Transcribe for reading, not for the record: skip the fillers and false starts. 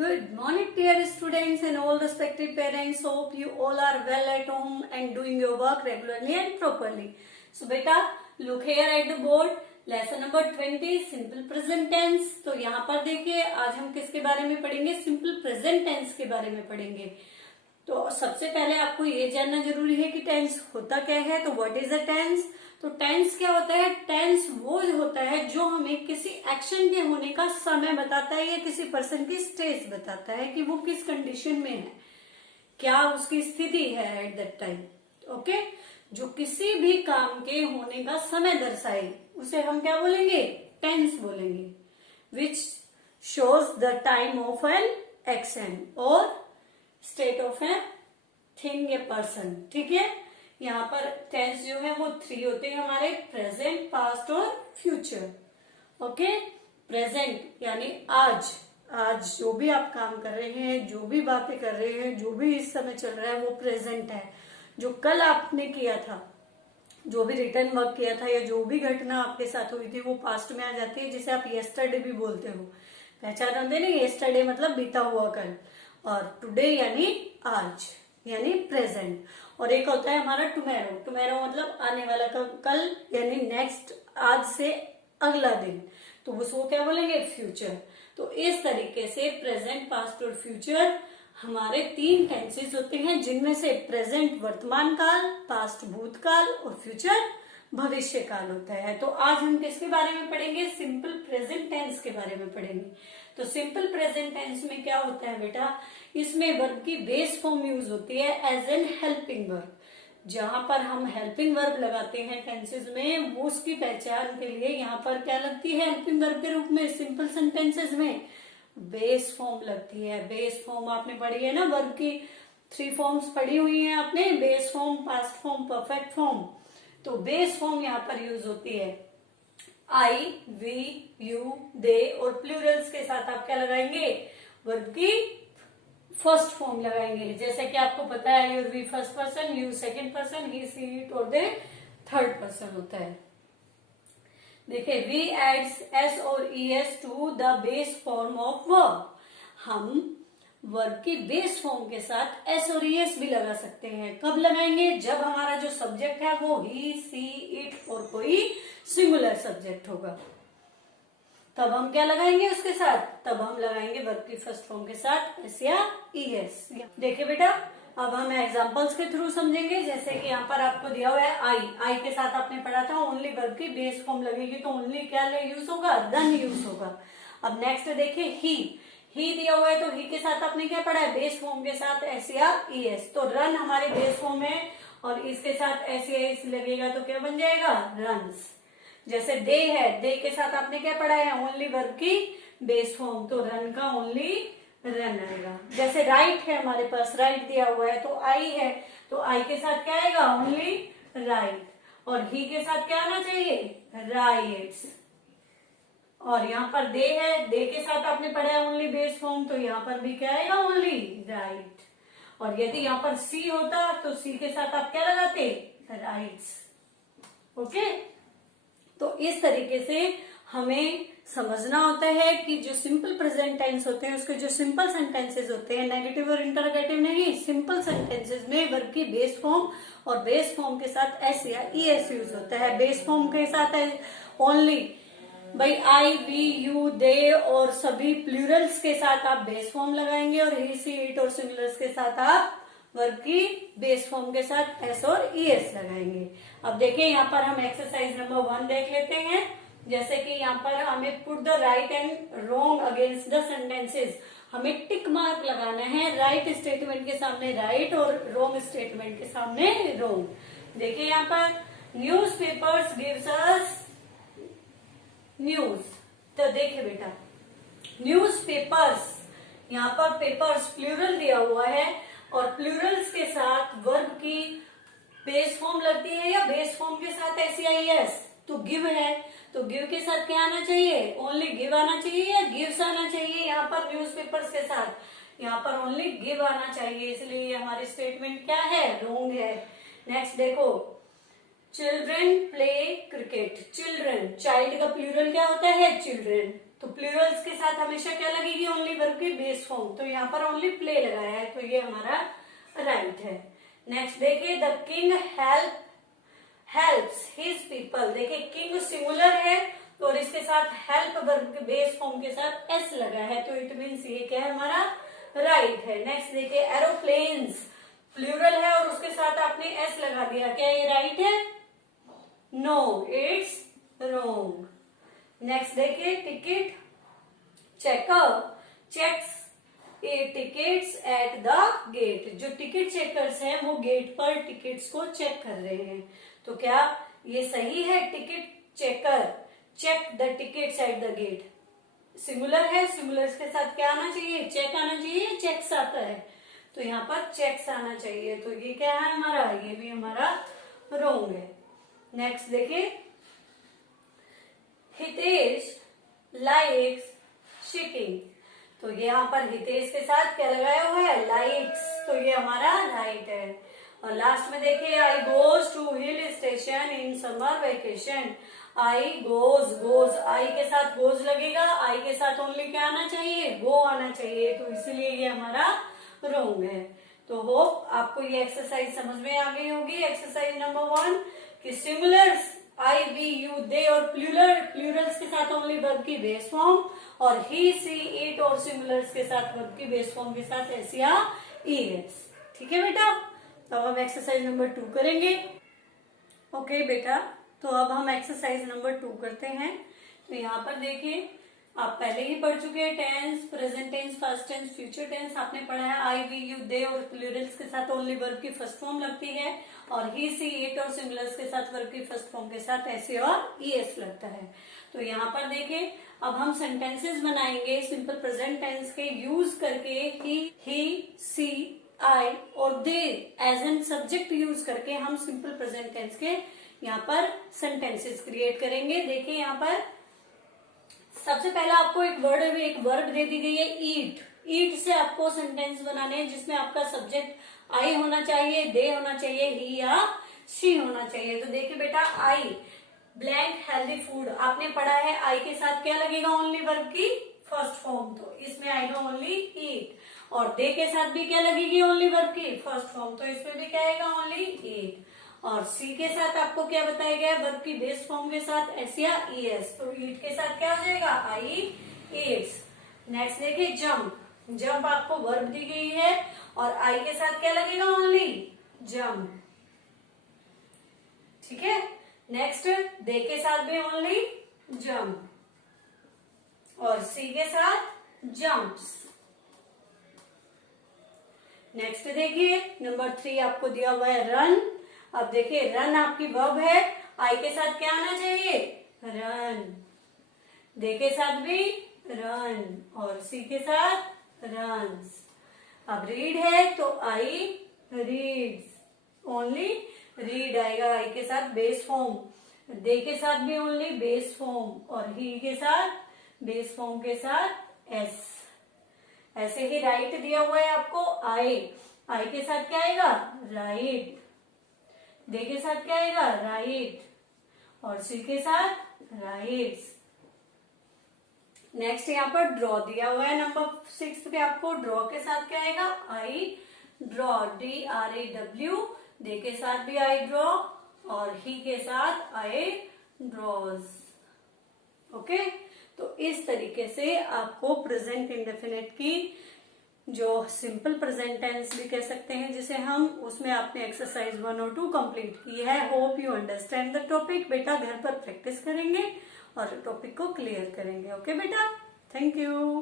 Good morning, dear students and all respected parents. Hope you all are well at home and doing your work regularly and properly. So, beta, look here at the board. Lesson number 20, simple present tense. तो यहाँ पर देखिए, आज हम किसके बारे में पढ़ेंगे? सिंपल प्रेजेंट टेंस के बारे में पढ़ेंगे. तो सबसे पहले आपको ये जानना जरूरी है कि टेंस होता क्या है. तो व्हाट इज अ टेंस? तो टेंस क्या होता है? टेंस वो होता है जो हमें किसी एक्शन के होने का समय बताता है या किसी पर्सन की स्टेज बताता है कि वो किस कंडीशन में है, क्या उसकी स्थिति है एट दैट टाइम. ओके, जो किसी भी काम के होने का समय दर्शाए उसे हम क्या बोलेंगे? टेंस बोलेंगे. Which shows the time of an action और state of a thing, a person. ठीक है, यहाँ पर टेंस जो है वो 3 होते हैं हमारे: प्रेजेंट, पास्ट और फ्यूचर. ओके, प्रेजेंट यानी आज. आज जो भी आप काम कर रहे हैं, जो भी बातें कर रहे हैं, जो भी इस समय चल रहा है वो प्रेजेंट है. जो कल आपने किया था, जो भी रिटर्न वर्क किया था या जो भी घटना आपके साथ हुई थी वो पास्ट में आ जाती है, जिसे आप यस्टरडे भी बोलते हो. पहचान होते ना, यस्टरडे मतलब बीता हुआ कल, और टुडे यानी आज यानी प्रेजेंट. और एक होता है हमारा टुमेरो. टुमेरो मतलब आने वाला कल यानी नेक्स्ट, आज से अगला दिन, तो उसको क्या बोलेंगे? फ्यूचर. तो इस तरीके से प्रेजेंट, पास्ट और फ्यूचर हमारे 3 टेंसेस होते हैं, जिनमें से प्रेजेंट वर्तमान काल, पास्ट भूतकाल और फ्यूचर भविष्य काल होता है. तो आज हम किसके बारे में पढ़ेंगे? सिंपल प्रेजेंट टेंस के बारे में पढ़ेंगे. तो सिंपल प्रेजेंट टेंस में क्या होता है बेटा? इसमें वर्ब की बेस फॉर्म यूज होती है एज एन हेल्पिंग वर्ब. जहां पर हम हेल्पिंग वर्ब लगाते हैं टेंसेस में, वो उसकी पहचान के लिए यहाँ पर क्या लगती है हेल्पिंग वर्ब के रूप में? सिंपल सेंटेंसेस में बेस फॉर्म लगती है. बेस फॉर्म आपने पढ़ी है ना, वर्ब की 3 फॉर्म्स पढ़ी हुई है आपने: base form, past form, perfect form. तो बेस फॉर्म यहाँ पर यूज होती है आई, वी, यू, दे, और प्लूरल्स के साथ आप क्या लगाएंगे? वर्ब की फर्स्ट फॉर्म लगाएंगे. जैसे कि आपको पता है, your we first person, you second person, he, she, it और दे थर्ड पर्सन होता है. देखिए, वी एड्स एस और E S to the base form of verb. हम वर्ब की बेस फॉर्म के साथ एस और ई एस भी लगा सकते हैं. कब लगाएंगे? जब हमारा जो सब्जेक्ट है वो ही, सी, इट और कोई सिंगुलर सब्जेक्ट होगा, तब हम क्या लगाएंगे उसके साथ? तब हम लगाएंगे वर्ब की फर्स्ट फॉर्म के साथ एस या ई एस. देखिए बेटा, अब हम एग्जांपल्स के थ्रू समझेंगे. जैसे कि यहाँ पर आपको दिया हुआ है आई. आई के साथ आपने पढ़ा था ओनली वर्ब की बेस फॉर्म लगेगी, तो ओनली क्या यूज होगा? रन यूज होगा. अब नेक्स्ट देखिए, ही दिया हुआ है, तो ही के साथ आपने क्या पढ़ा है? बेस फॉर्म के साथ एस या ई एस. तो रन हमारे बेस फॉर्म है और इसके साथ एस या एस लगेगा तो क्या बन जाएगा? रन्स. जैसे दे है, दे के साथ आपने क्या पढ़ा है? ओनली वर्ब की बेस फॉर्म, तो रन का ओनली रन आएगा. जैसे राइट है हमारे पास, राइट दिया हुआ है, तो आई है, तो आई के साथ क्या आएगा? Only right. और ही के साथ क्या आना चाहिए? राइट्स. और यहाँ पर दे है, दे के साथ आपने पढ़ा है ओनली बेस फॉर्म, तो यहाँ पर भी क्या आएगा? Only right. और यदि यहाँ पर सी होता तो सी के साथ आप क्या लगाते? राइट्स. ओके, तो इस तरीके से हमें समझना होता है कि जो सिंपल प्रेजेंट टेंस होते हैं उसके जो सिंपल सेंटेंसेस होते हैं, नेगेटिव और इंटरोगेटिव नहीं, सिंपल सेंटेंसेस में वर्ब की बेस फॉर्म और बेस फॉर्म के साथ एस या ई एस यूज होता है. बेस फॉर्म के साथ ओनली भाई आई, वी, यू, दे और सभी प्लूरल्स के साथ आप बेस फॉर्म लगाएंगे, और ही, सी, इट और सिंगुलर्स के साथ आप वर्ब की बेस फॉर्म के साथ एस और ई एस लगाएंगे. अब देखिए, यहाँ पर हम एक्सरसाइज नंबर 1 देख लेते हैं. जैसे कि यहाँ पर हमें put the right and wrong against the sentences. हमें टिक मार्क लगाना है राइट स्टेटमेंट के सामने राइट और रॉन्ग स्टेटमेंट के सामने रॉन्ग. देखिए यहाँ पर, news papers gives us news. तो देखिए बेटा, न्यूज पेपर्स, यहाँ पर पेपर्स प्लूरल दिया हुआ है और प्लूरल्स के साथ वर्ब की बेस फॉर्म लगती है या बेस फॉर्म के साथ एस या ई एस. तो गिव है, तो गिव के साथ क्या आना चाहिए? ओनली गिव आना चाहिए या गिव्स आना चाहिए? यहाँ पर न्यूज पेपर्स के साथ यहाँ पर ओनली गिव आना चाहिए, इसलिए हमारी स्टेटमेंट क्या है? रॉन्ग है. नेक्स्ट देखो, children play cricket. Children, child का प्लूरल क्या होता है? चिल्ड्रन। तो प्लूरल्स के साथ हमेशा क्या लगेगी? ओनली वर्ब की बेस फॉर्म। तो यहाँ पर ओनली प्ले लगाया है, तो ये हमारा राइट है। नेक्स्ट देखिए, the king helps his people. देखिए किंग सिंगुलर है और इसके साथ हेल्प वर्ब के बेस फॉर्म के साथ एस लगा है, तो इट मीन्स ये क्या है? हमारा राइट है। नेक्स्ट देखिए, एरोप्लेन्स प्लूरल है और उसके साथ आपने एस लगा दिया, क्या ये राइट है? No, it's wrong. नेक्स्ट देखिए, ticket checker checks tickets at the gate. जो टिकट चेकर्स हैं वो गेट पर टिकट्स को चेक कर रहे हैं, तो क्या ये सही है? Ticket checker check the tickets at the gate singular है, सिंगुलर के साथ क्या आना चाहिए? चेक आना चाहिए, चेक्स आता है, तो यहाँ पर चेक्स आना चाहिए, तो ये क्या है हमारा? ये भी हमारा रॉन्ग है। नेक्स्ट देखिए, हितेश लाइक्स शिकिंग। तो यहाँ पर हितेश के साथ क्या लगाया हुआ है? लाइक्स, तो ये हमारा राइट है। और लास्ट में देखिए, I goes to hill station in summer vacation. I goes I के साथ गोज लगेगा, आई के साथ ओनली क्या आना चाहिए? गो आना चाहिए, तो इसलिए ये हमारा रॉन्ग है। तो होप आपको ये एक्सरसाइज समझ में आ गई होगी। एक्सरसाइज नंबर 1 कि singulars I we you they और प्लूरल्स के साथ ओनली वर्ब की बेस फॉर्म, और ही सी इट और सिंगुलर्स के साथ वर्ब की बेस फॉर्म के साथ एस या ईएस। ठीक है बेटा, तो अब हम एक्सरसाइज नंबर 2 करेंगे। ओके बेटा, तो अब हम एक्सरसाइज नंबर 2 करते हैं। तो यहाँ पर देखिए, आप पहले ही पढ़ चुके हैं tense, present tense, past tense, future tense आपने पढ़ा है। आई वी यू दे और प्लूरल्स के साथ ओनली वर्ब की फर्स्ट फॉर्म लगती है, और ही सी इट और सिंगुलर्स के साथ वर्ब की फर्स्ट फॉर्म के साथ एस और ईएस लगता है। तो यहाँ पर देखिए, अब हम सेंटेंसेस बनाएंगे सिंपल प्रेजेंट टेंस के यूज करके। ही सी आई और दे एज एन सब्जेक्ट यूज करके हम सिंपल प्रेजेंट टेंस के यहाँ पर सेंटेंसेस क्रिएट करेंगे। देखिए यहाँ पर सबसे पहला आपको एक वर्ब दे दी गई है, ईट। ईट से आपको सेंटेंस बनाने हैं जिसमें आपका सब्जेक्ट आई होना चाहिए, दे होना चाहिए, ही या शी होना चाहिए। तो देखिए बेटा, आई ब्लैंक हेल्दी फूड आपने पढ़ा है, आई के साथ क्या लगेगा? ओनली वर्ब की फर्स्ट फॉर्म, तो इसमें आएगा ओनली ईट। और दे के साथ भी क्या लगेगी? ओनली वर्ब की फर्स्ट फॉर्म, तो इसमें भी क्या आएगा? ओनली ईट। और सी के साथ आपको क्या बताया गया? वर्ब की बेस फॉर्म के साथ एस या ईएस, तो ईट के साथ क्या हो जाएगा? आई ईट्स। नेक्स्ट देखिए, जंप। जंप आपको वर्ब दी गई है और आई के साथ क्या लगेगा? Only jump. ठीक है। नेक्स्ट, दे के साथ भी ओनली जंप और सी के साथ जंप्स। नेक्स्ट देखिए, नंबर 3 आपको दिया हुआ है रन। अब देखिए, रन आपकी वर्ब है, आई के साथ क्या आना चाहिए? रन। दे के साथ भी रन और सी के साथ रन्स। अब रीड है तो आई रीड्स, ओनली रीड आएगा आई के साथ बेस फॉर्म। दे के साथ भी ओनली बेस फॉर्म और ही के साथ बेस फॉर्म के साथ एस। ऐसे ही राइट दिया हुआ है आपको, आई के साथ क्या आएगा? राइट। दे के साथ क्या आएगा? राइट और सी के साथ राइट्स। नेक्स्ट यहाँ पर ड्रॉ दिया हुआ है नंबर 6 पे आपको, ड्रॉ के साथ क्या आएगा? I draw, DRAW। दे के साथ भी आई ड्रॉ और ही के साथ आई ड्रॉज। ओके, तो इस तरीके से आपको प्रेजेंट इंडेफिनिट की जो सिंपल प्रेजेंट टेंस भी कह सकते हैं जिसे हम, उसमें आपने एक्सरसाइज 1 और 2 कंप्लीट की है। Hope you understand the topic. बेटा घर पर प्रैक्टिस करेंगे और टॉपिक को क्लियर करेंगे। ओके बेटा, थैंक यू।